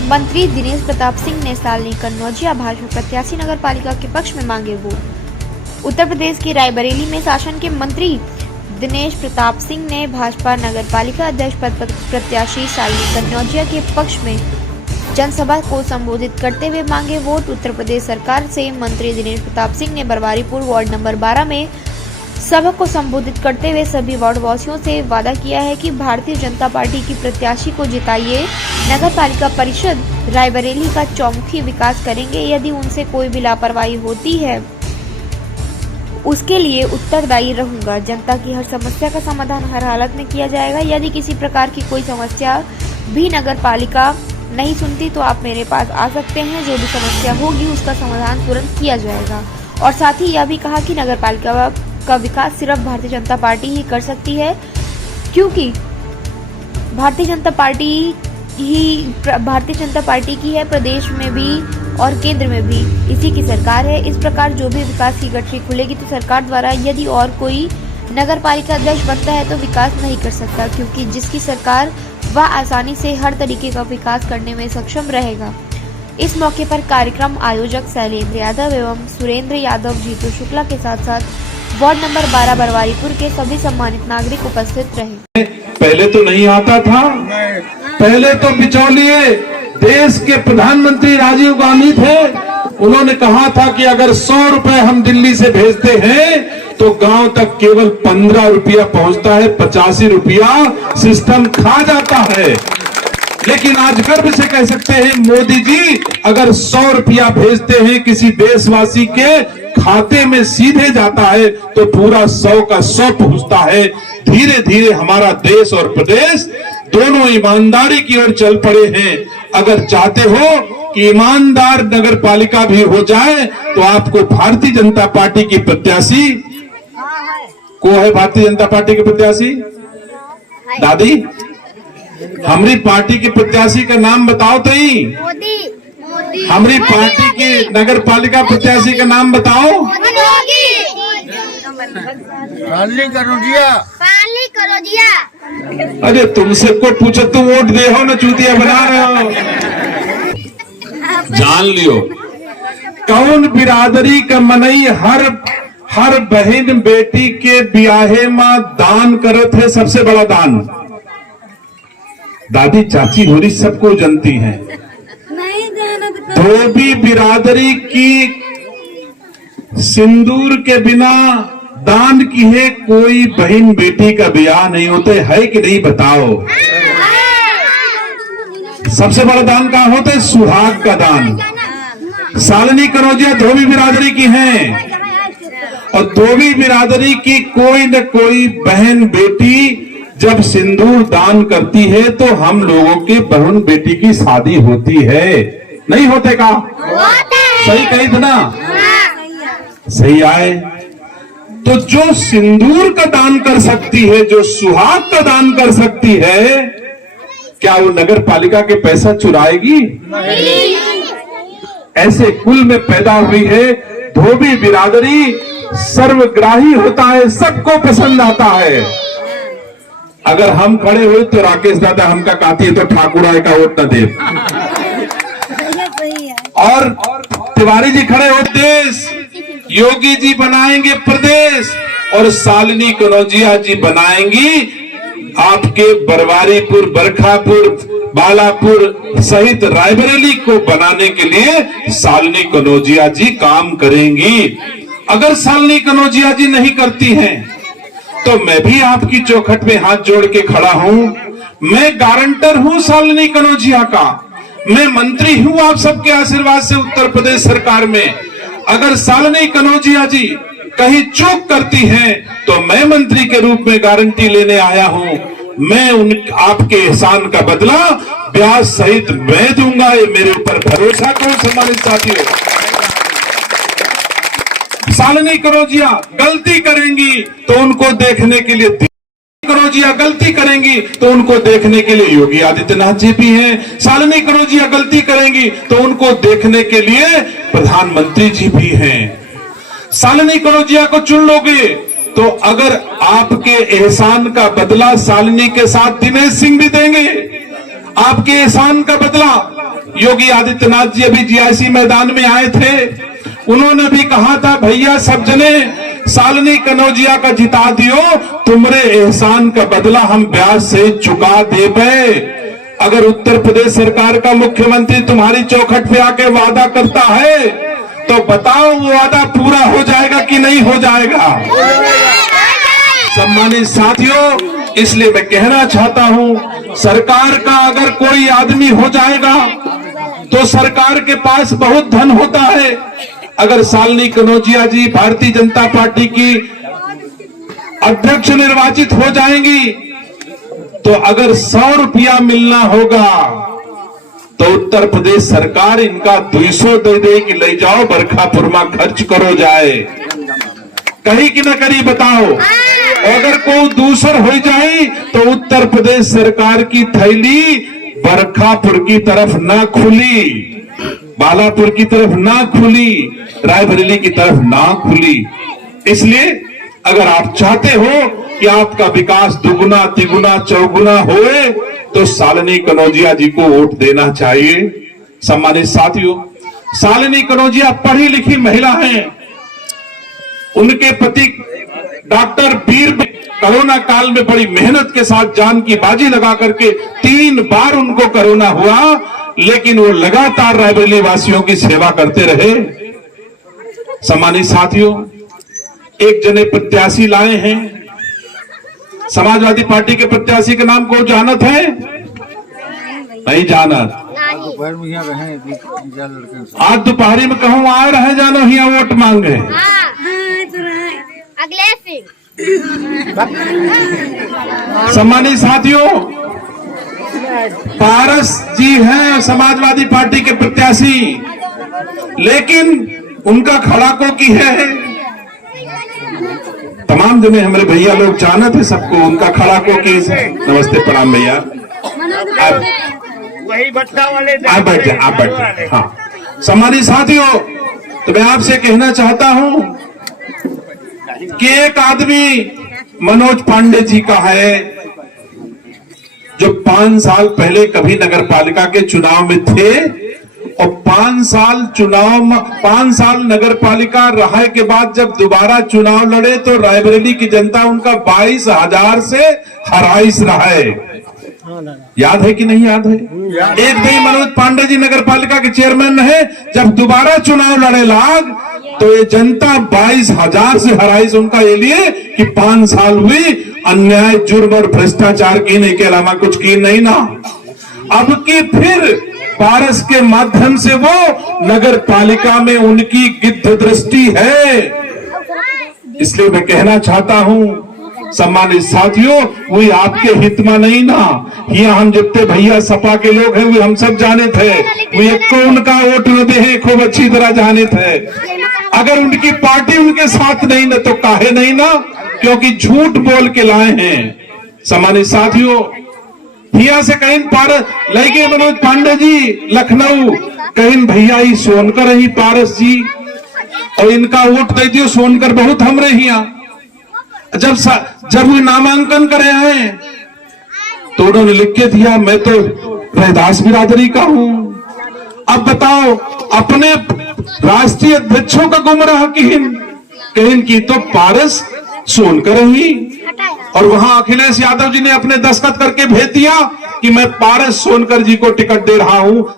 मंत्री दिनेश प्रताप सिंह ने सालनी कन्नौजिया भाजपा प्रत्याशी नगर पालिका के पक्ष में मांगे वोट। उत्तर प्रदेश के रायबरेली में शासन के मंत्री दिनेश प्रताप सिंह ने भाजपा नगर पालिका अध्यक्ष पद पर प्रत्याशी सालनी कन्नौजिया के पक्ष में जनसभा को संबोधित करते हुए मांगे वोट। उत्तर प्रदेश सरकार से मंत्री दिनेश प्रताप सिंह ने बरवारीपुर वार्ड नंबर 12 में सभा को संबोधित करते हुए सभी वार्ड वासियों से वादा किया है कि भारतीय जनता पार्टी की प्रत्याशी को जिताइए, नगर पालिका परिषद रायबरेली का चौमुखी विकास करेंगे। यदि उनसे कोई भी लापरवाही होती है उसके लिए उत्तरदायी रहूंगा। जनता की हर समस्या का समाधान हर हालत में किया जाएगा। यदि किसी प्रकार की कोई समस्या भी नगर पालिका नहीं सुनती तो आप मेरे पास आ सकते हैं। जो भी समस्या होगी उसका समाधान तुरंत किया जाएगा। और साथ ही यह भी कहा कि नगर पालिका का विकास सिर्फ भारतीय जनता पार्टी ही कर सकती है, क्योंकि भारतीय जनता पार्टी की है, प्रदेश में भी और केंद्र में भी इसी की सरकार है। इस प्रकार जो भी विकास की गठरी खुलेगी तो सरकार द्वारा यदि और कोई नगर पालिका अध्यक्ष बनता है तो विकास नहीं कर सकता, क्योंकि जिसकी सरकार वह आसानी से हर तरीके का विकास करने में सक्षम रहेगा। इस मौके पर कार्यक्रम आयोजक शैलेंद्र यादव एवं सुरेंद्र यादव, जीतू शुक्ला के साथ साथ वार्ड नंबर 12 बरवारीपुर के सभी सम्मानित नागरिक उपस्थित रहे। पहले तो नहीं आता था, पहले तो बिचौलिए देश के प्रधानमंत्री राजीव गांधी थे। उन्होंने कहा था कि अगर 100 रुपए हम दिल्ली से भेजते हैं तो गांव तक केवल 15 रुपया पहुंचता है, 85 रुपया सिस्टम खा जाता है। लेकिन आज गर्व से कह सकते हैं मोदी जी अगर 100 रुपया भेजते हैं किसी देशवासी के खाते में सीधे जाता है तो पूरा 100 का 100 पहुंचता है। धीरे धीरे हमारा देश और प्रदेश दोनों ईमानदारी की ओर चल पड़े हैं। अगर चाहते हो कि ईमानदार नगर पालिका भी हो जाए तो आपको भारतीय जनता पार्टी की प्रत्याशी को है, भारतीय जनता पार्टी की प्रत्याशी दादी, हमारी पार्टी की प्रत्याशी का नाम बताओ तो ही। हमारी पार्टी की नगर पालिका प्रत्याशी का नाम बताओ। सालनी कन्नौजिया। अरे तुमसे को पूछो तुम वोट दे हो ना, चूतिया बना रहे हो। जान लियो कौन बिरादरी का मनई हर बहन बेटी के ब्याहे में दान करत है। सबसे बड़ा दान दादी चाची होरी सबको जानती हैं। धोबी बिरादरी की सिंदूर के बिना दान की है कोई बहन बेटी का ब्याह नहीं होता है कि नहीं बताओ। सबसे बड़ा दान कहाँ होता है? सुहाग का दान। सालनी कन्नौजिया धोबी बिरादरी की हैं और धोबी बिरादरी की कोई न कोई बहन बेटी जब सिंदूर दान करती है तो हम लोगों के बहन बेटी की शादी होती है। नहीं होते का? सही कही था ना? सही आए। तो जो सिंदूर का दान कर सकती है, जो सुहाग का दान कर सकती है, क्या वो नगर पालिका के पैसा चुराएगी? ऐसे कुल में पैदा हुई है। धोबी बिरादरी सर्वग्राही होता है, सबको पसंद आता है। अगर हम खड़े हुए तो राकेश दादा हमका कहती है तो ठाकुर राय का वोट न दे, और तिवारी जी खड़े हो देश, योगी जी बनाएंगे प्रदेश और सालनी कन्नौजिया जी बनाएंगी आपके बरवारीपुर, बरखापुर, बालापुर सहित रायबरेली को बनाने के लिए सालनी कन्नौजिया जी काम करेंगी। अगर सालनी कन्नौजिया जी नहीं करती हैं तो मैं भी आपकी चौखट में हाथ जोड़ के खड़ा हूं। मैं गारंटर हूं सालनी कन्नौजिया का, मैं मंत्री हूं आप सबके आशीर्वाद से उत्तर प्रदेश सरकार में। अगर सालनी कन्नौजिया जी कहीं चूक करती हैं तो मैं मंत्री के रूप में गारंटी लेने आया हूं। मैं आपके एहसान का बदला ब्याज सहित मैं दूंगा, ये मेरे ऊपर भरोसा करो सम्मानित साथियों। सालनी कन्नौजिया गलती करेंगी तो उनको देखने के लिए, कन्नौजिया गलती करेंगी तो उनको देखने के लिए योगी आदित्यनाथ जी भी हैं। सालनी कन्नौजिया गलती करेंगी तो उनको देखने के लिए प्रधानमंत्री जी भी हैं। सालनी कन्नौजिया को चुन लोगे तो अगर आपके एहसान का बदला सालनी के साथ दिनेश सिंह भी देंगे, आपके एहसान का बदला योगी आदित्यनाथ जी अभी जीआईसी मैदान में आए थे, उन्होंने भी कहा था भैया सब जने शालिनी कनौजिया का जिता दियो, तुमरे एहसान का बदला हम ब्याज से चुका देबे। अगर उत्तर प्रदेश सरकार का मुख्यमंत्री तुम्हारी चौखट पे आके वादा करता है तो बताओ वो वादा पूरा हो जाएगा कि नहीं हो जाएगा? सम्मानित साथियों, इसलिए मैं कहना चाहता हूं, सरकार का अगर कोई आदमी हो जाएगा तो सरकार के पास बहुत धन होता है। अगर शालिनी कनौजिया जी भारतीय जनता पार्टी की अध्यक्ष निर्वाचित हो जाएंगी तो अगर 100 रुपया मिलना होगा तो उत्तर प्रदेश सरकार इनका 200 दे कि ले जाओ बरखापुर में खर्च करो जाए, कहीं की न करी बताओ। अगर कोई दूसर हो जाए तो उत्तर प्रदेश सरकार की थैली बरखापुर की तरफ ना खुली, बालापुर की तरफ ना खुली, रायबरेली की तरफ ना खुली। इसलिए अगर आप चाहते हो कि आपका विकास दुगुना तिगुना चौगुना होए तो शालिनी कनौजिया जी को वोट देना चाहिए। सम्मानित साथियों, शालिनी कनौजिया पढ़ी लिखी महिला हैं। उनके पति डॉक्टर वीर कोरोना काल में बड़ी मेहनत के साथ जान की बाजी लगा करके 3 बार उनको कोरोना हुआ, लेकिन वो लगातार रायबरेली वासियों की सेवा करते रहे। सम्मानित साथियों, एक जने प्रत्याशी लाए हैं, समाजवादी पार्टी के प्रत्याशी के नाम को जानत है? नहीं जानत। आज दोपहरी में कहूँ आ रहे जानो हिया वोट मांगे। सम्मानित साथियों, पारस जी हैं समाजवादी पार्टी के प्रत्याशी, लेकिन उनका खड़ाको की है, तमाम जने हमारे भैया लोग जानते हैं सबको, उनका खड़ाको की। नमस्ते प्रणाम भैया, वही भट्टा वाले आप बैठे। हाँ, सम्मानित साथियों, तो मैं आपसे कहना चाहता हूं कि एक आदमी मनोज पांडे जी का है जो 5 साल पहले कभी नगर पालिका के चुनाव में थे और 5 साल नगर पालिका रहा के बाद जब दोबारा चुनाव लड़े तो रायबरेली की जनता उनका 22,000 से हराइस रहा है। याद है कि नहीं याद है? एक दिन मनोज पांडे जी नगर पालिका के चेयरमैन है, जब दोबारा चुनाव लड़े लाग तो ये जनता 22,000 से हराइस उनका ये लिए कि 5 साल हुई, अन्याय जुर्म और भ्रष्टाचार की नहीं के अलावा कुछ की नहीं ना। अब की फिर पारस के माध्यम से वो नगर पालिका में उनकी गिद्ध दृष्टि है। इसलिए मैं कहना चाहता हूं सम्मानित साथियों, वही आपके हित में नहीं ना, यहाँ हम जितने भैया सपा के लोग हैं वो हम सब जाने थे, वो एक को उनका वोट न दे खूब अच्छी तरह जाने थे। अगर उनकी पार्टी उनके साथ नहीं ना तो काहे नहीं ना, क्योंकि झूठ बोल के लाए हैं। सम्मानित साथियों, हिया से कहीं पारस लगे मनोज पांडे जी लखनऊ, कहीं भैया ही सोनकर ही पारस जी, और इनका वोट दे दियो सोनकर बहुत हमरे हिया। जब वो नामांकन करे हैं तो उन्होंने लिख के दिया मैं तो रैदास बिरादरी का हूं। अब बताओ, अपने राष्ट्रीय अध्यक्षों का गुमराह कहीं की तो पारस सोनकर ही, और वहां अखिलेश यादव जी ने अपने दस्तखत करके भेज दिया कि मैं पारस सोनकर जी को टिकट दे रहा हूं।